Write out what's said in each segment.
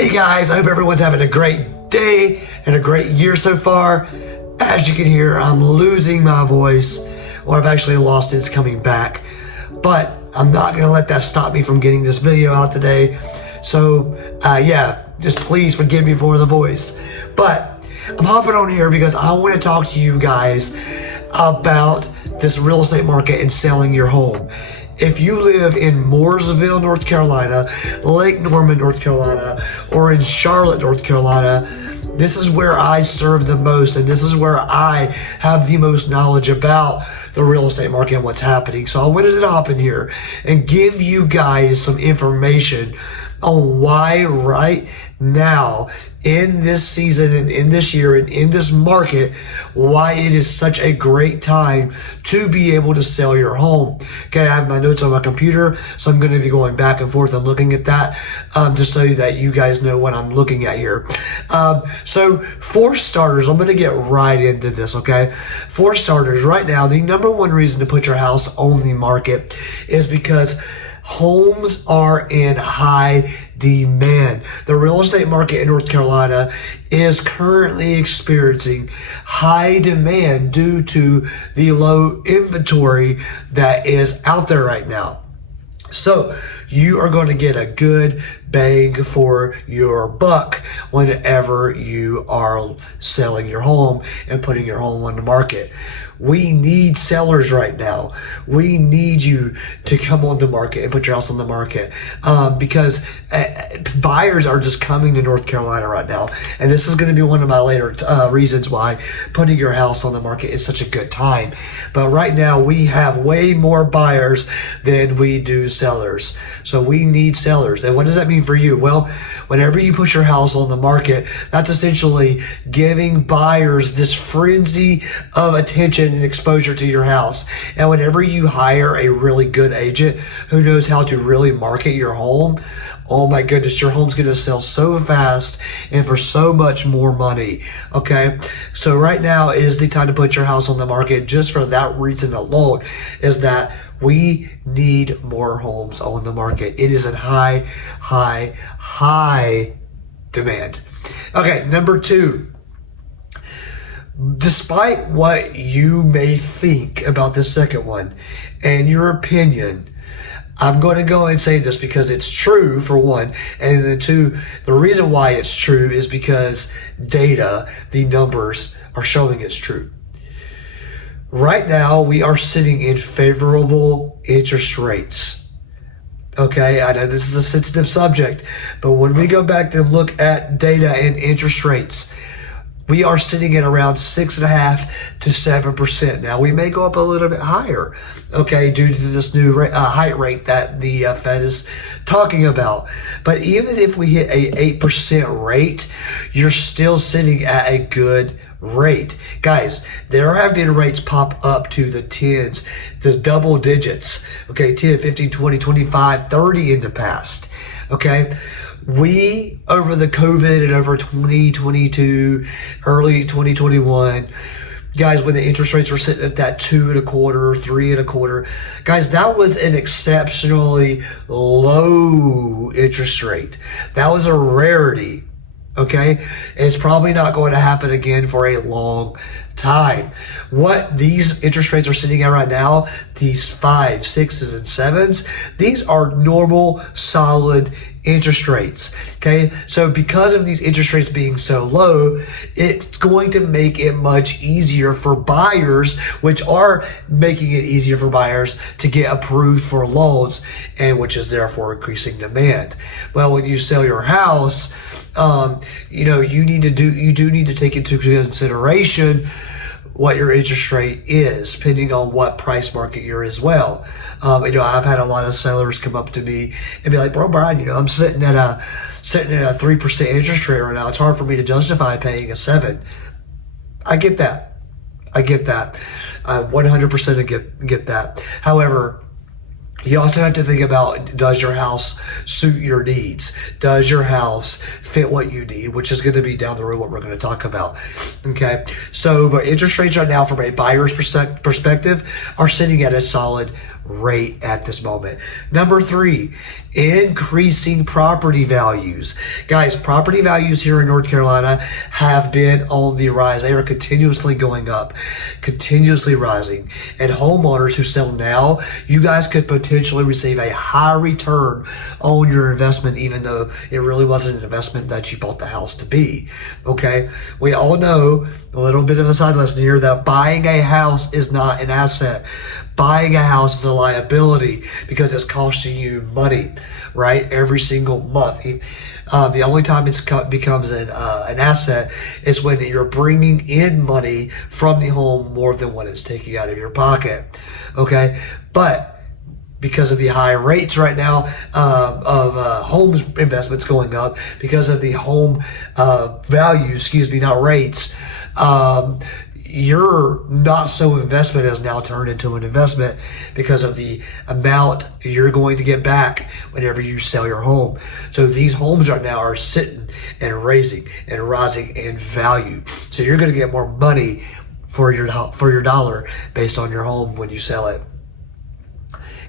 Hey guys, I hope everyone's having a great day and a great year so far. As you can hear, I'm losing my voice, or I've actually lost it. It's coming back. But I'm not going to let that stop me from getting this video out today. So, yeah, just please forgive me for the voice. But I'm hopping on here because I want to talk to you guys about this real estate market and selling your home. If you live in Mooresville, North Carolina, Lake Norman, North Carolina, or in Charlotte, North Carolina, this is where I serve the most, and this is where I have the most knowledge about the real estate market and what's happening. So I wanted to hop in here and give you guys some information on why right now in this season and in this year and in this market, why it is such a great time to be able to sell your home. Okay, I have my notes on my computer, so I'm going to be going back and forth and looking at that just so that you guys know what I'm looking at here. So for starters, I'm going to get right into this, okay? For starters, right now, the number one reason to put your house on the market is because homes are in high demand. The real estate market in North Carolina is currently experiencing high demand due to the low inventory that is out there right now. So you are going to get a good bang for your buck whenever you are selling your home and putting your home on the market. We need sellers right now. We need you to come on the market and put your house on the market because buyers are just coming to North Carolina right now. And this is going to be one of my later reasons why putting your house on the market is such a good time. But right now we have way more buyers than we do sellers. So we need sellers. And what does that mean for you? Well, whenever you put your house on the market, that's essentially giving buyers this frenzy of attention and exposure to your house. And whenever you hire a really good agent who knows how to really market your home, oh my goodness, your home's going to sell so fast and for so much more money. Okay. So right now is the time to put your house on the market. Just for that reason alone, is that we need more homes on the market. It is in high demand. Okay. Number two. Despite what you may think about this second one and your opinion, I'm going to go and say this because it's true, for one, and then two, the reason why it's true is because data, the numbers, are showing it's true. Right now, we are sitting in favorable interest rates. Okay, I know this is a sensitive subject, but when we go back and look at data and interest rates, we are sitting at around 6.5% to 7%. Now, we may go up a little bit higher, okay, due to this new height rate that the Fed is talking about. But even if we hit a 8% rate, you're still sitting at a good rate. Guys, there have been rates pop up to the tens, the double digits, okay, 10, 15, 20, 25, 30 in the past, okay? We, over the COVID and over 2022, early 2021, guys, when the interest rates were sitting at that 2.25%, 3.25%, guys, that was an exceptionally low interest rate. That was a rarity. Okay, it's probably not going to happen again for a long time. What these interest rates are sitting at right now, these 5s, 6s, and 7s, these are normal, solid interest rates. Okay, so because of these interest rates being so low, it's going to make it much easier for buyers, which are making it easier for buyers to get approved for loans, and which is therefore increasing demand. Well, when you sell your house, you know, you do need to take into consideration what your interest rate is, depending on what price market you're as well. You know, I've had a lot of sellers come up to me and be like, "Bro, Brian, you know, I'm sitting at a 3% interest rate right now. It's hard for me to justify paying a 7." I get that. I 100% get that. However, you also have to think about, does your house suit your needs? Does your house fit what you need? Which is going to be down the road what we're going to talk about. Okay. So, but interest rates right now from a buyer's perspective are sitting at a solid rate at this moment. Number 3, increasing property values. Guys, property values here in North Carolina have been on the rise. They are continuously going up, continuously rising. And homeowners who sell now, you guys could potentially receive a high return on your investment, even though it really wasn't an investment that you bought the house to be. Okay, we all know, a little bit of a side lesson here, that buying a house is not an asset. Buying a house is a liability because it's costing you money, right? Every single month. The only time it becomes an asset is when you're bringing in money from the home more than what it's taking out of your pocket. Okay, but because of the high rates right now of home investments going up, because of the home value, not rates, your not so investment has now turned into an investment because of the amount you're going to get back whenever you sell your home. So these homes right now are sitting and raising and rising in value. So you're going to get more money for your dollar based on your home when you sell it.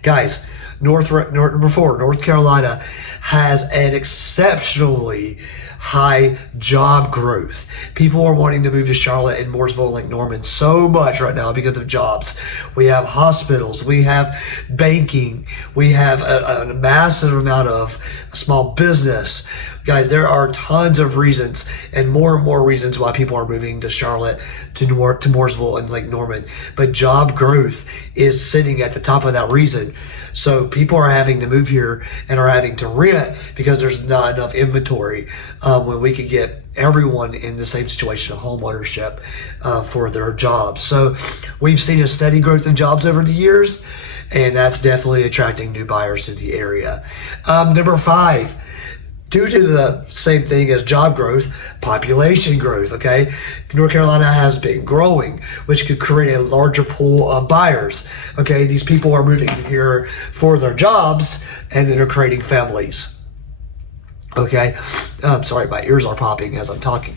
Guys, number 4, North Carolina has an exceptionally high job growth. People are wanting to move to Charlotte and Mooresville and Lake Norman so much right now because of jobs. We have hospitals, we have banking, we have a massive amount of small business. Guys, there are tons of reasons and more reasons why people are moving to Charlotte, to Mooresville and Lake Norman. But job growth is sitting at the top of that reason. So people are having to move here and are having to rent because there's not enough inventory when we could get everyone in the same situation of home ownership for their jobs. So we've seen a steady growth in jobs over the years, and that's definitely attracting new buyers to the area. Number 5, due to the same thing as job growth, population growth, okay? North Carolina has been growing, which could create a larger pool of buyers, okay? These people are moving here for their jobs, and then they're creating families, okay? Sorry, my ears are popping as I'm talking.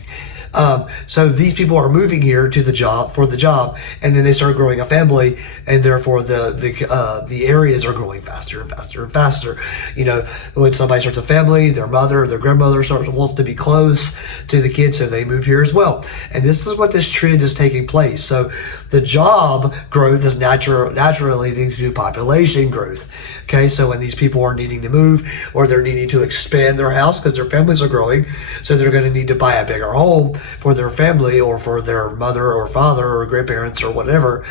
So these people are moving here to for the job, and then they start growing a family, and therefore the areas are growing faster and faster and faster. You know, when somebody starts a family, their mother, their grandmother wants to be close to the kids, so they move here as well. And this is what this trend is taking place. So the job growth is naturally leading to population growth. Okay, so when these people are needing to move, or they're needing to expand their house because their families are growing, so they're going to need to buy a bigger home for their family or for their mother or father or grandparents or whatever.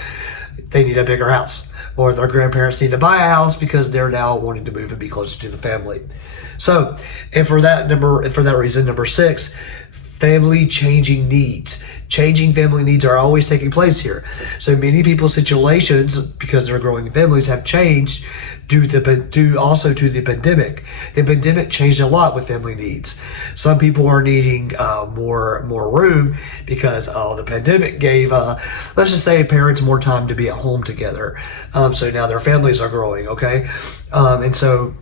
They need a bigger house, or their grandparents need to buy a house because they're now wanting to move and be closer to the family. So, and for that reason, number 6, family changing needs. Changing family needs are always taking place here. So many people's situations, because they're growing families, have changed due also to the pandemic. The pandemic changed a lot with family needs. Some people are needing more room because the pandemic gave, let's just say, parents more time to be at home together. So now their families are growing, okay? And so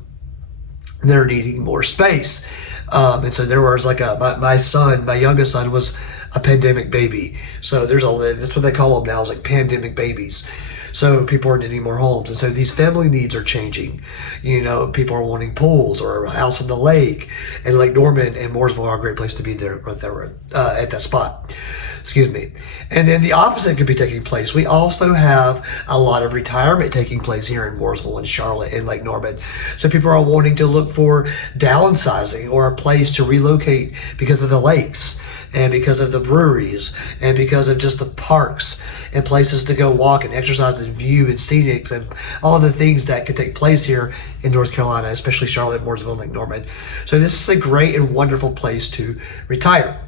they're needing more space. And so there was like my youngest son was a pandemic baby. So that's what they call them now, is like pandemic babies. So people are needing more homes. And so these family needs are changing. You know, people are wanting pools or a house on the lake. And Lake Norman and Mooresville are a great place to be there at that spot. Excuse me. And then the opposite could be taking place. We also have a lot of retirement taking place here in Mooresville and Charlotte and Lake Norman. So people are wanting to look for downsizing or a place to relocate because of the lakes, and because of the breweries, and because of just the parks and places to go walk and exercise and view and scenics and all the things that could take place here in North Carolina, especially Charlotte, Mooresville, and Lake Norman. So this is a great and wonderful place to retire.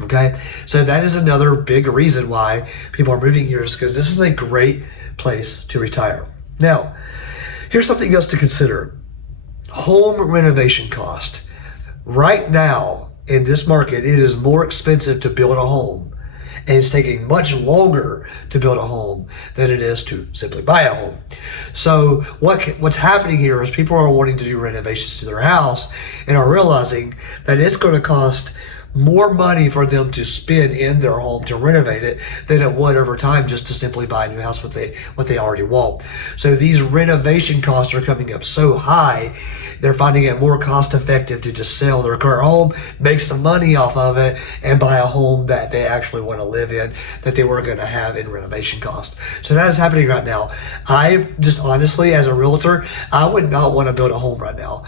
Okay, so that is another big reason why people are moving here, is because this is a great place to retire. Now, here's something else to consider. Home renovation cost. Right now, in this market, it is more expensive to build a home, and it's taking much longer to build a home than it is to simply buy a home. So what's happening here is people are wanting to do renovations to their house and are realizing that it's going to cost more money for them to spend in their home to renovate it than it would over time just to simply buy a new house what they already want. So these renovation costs are coming up so high, they're finding it more cost effective to just sell their current home, make some money off of it, and buy a home that they actually want to live in that they were going to have in renovation cost. So that is happening right now. I just honestly, as a realtor, I would not want to build a home right now.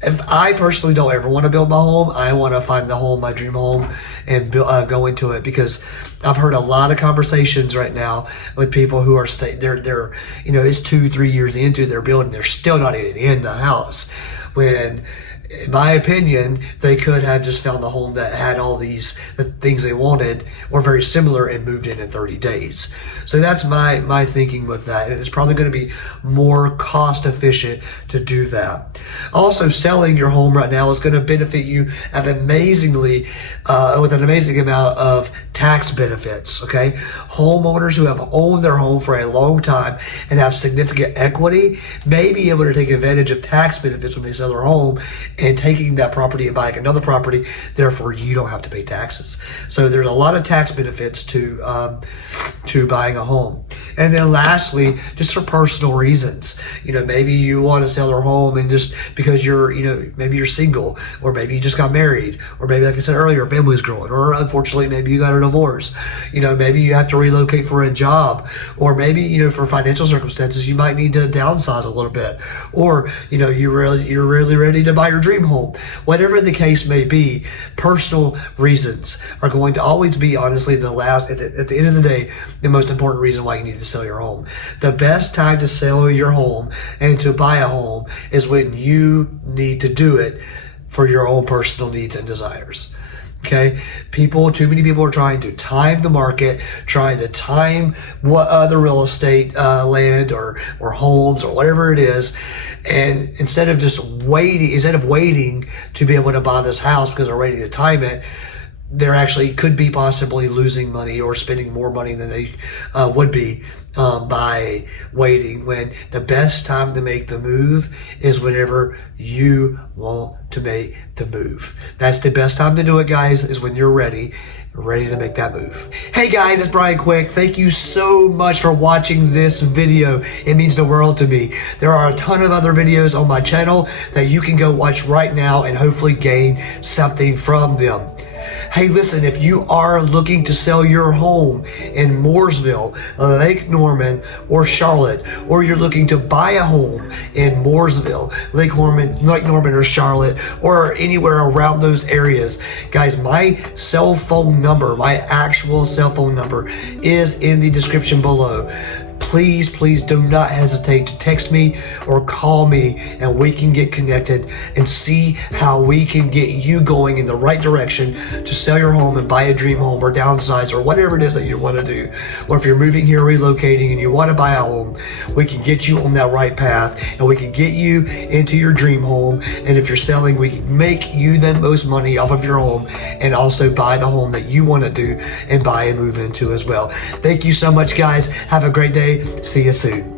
If I personally don't ever want to build my home, I want to find the home, my dream home, and go into it, because I've heard a lot of conversations right now with people who are they're it's 2-3 years into their building, they're still not even in the house, when in my opinion they could have just found the home that had all the things they wanted or very similar and moved in 30 days. So that's my thinking with that, and it's probably going to be more cost efficient to do that. Also, selling your home right now is going to benefit you with an amazing amount of tax benefits. Okay, homeowners who have owned their home for a long time and have significant equity may be able to take advantage of tax benefits when they sell their home and taking that property and buying another property. Therefore, you don't have to pay taxes. So there's a lot of tax benefits to buying a home. And then lastly, just for personal reasons, maybe you want to sell your home and just because maybe you're single, or maybe you just got married, or maybe, like I said earlier, family's growing, or unfortunately, maybe you got a divorce. Maybe you have to relocate for a job, or maybe, for financial circumstances, you might need to downsize a little bit, or, you're really ready to buy your dream home. Whatever the case may be, personal reasons are going to always be, honestly, at the end of the day, the most important reason why you need to sell your home. The best time to sell your home and to buy a home is when you need to do it for your own personal needs and desires. Okay, too many people are trying to time the market, trying to time what other real estate, land or homes or whatever it is, and instead of waiting to be able to buy this house because they're ready to time it, they're actually could be possibly losing money or spending more money than they would be by waiting, when the best time to make the move is whenever you want to make the move. That's the best time to do it, guys, is when you're ready to make that move. Hey guys, it's Brian Quick. Thank you so much for watching this video. It means the world to me. There are a ton of other videos on my channel that you can go watch right now and hopefully gain something from them. Hey, listen, if you are looking to sell your home in Mooresville, Lake Norman, or Charlotte, or you're looking to buy a home in Mooresville, Lake Norman, or Charlotte, or anywhere around those areas, guys, my cell phone number, my actual cell phone number, is in the description below. Please do not hesitate to text me or call me, and we can get connected and see how we can get you going in the right direction to sell your home and buy a dream home or downsize or whatever it is that you want to do. Or if you're moving here, relocating, and you want to buy a home, we can get you on that right path and we can get you into your dream home. And if you're selling, we can make you the most money off of your home and also buy the home that you want to do and buy and move into as well. Thank you so much, guys. Have a great day. See you soon.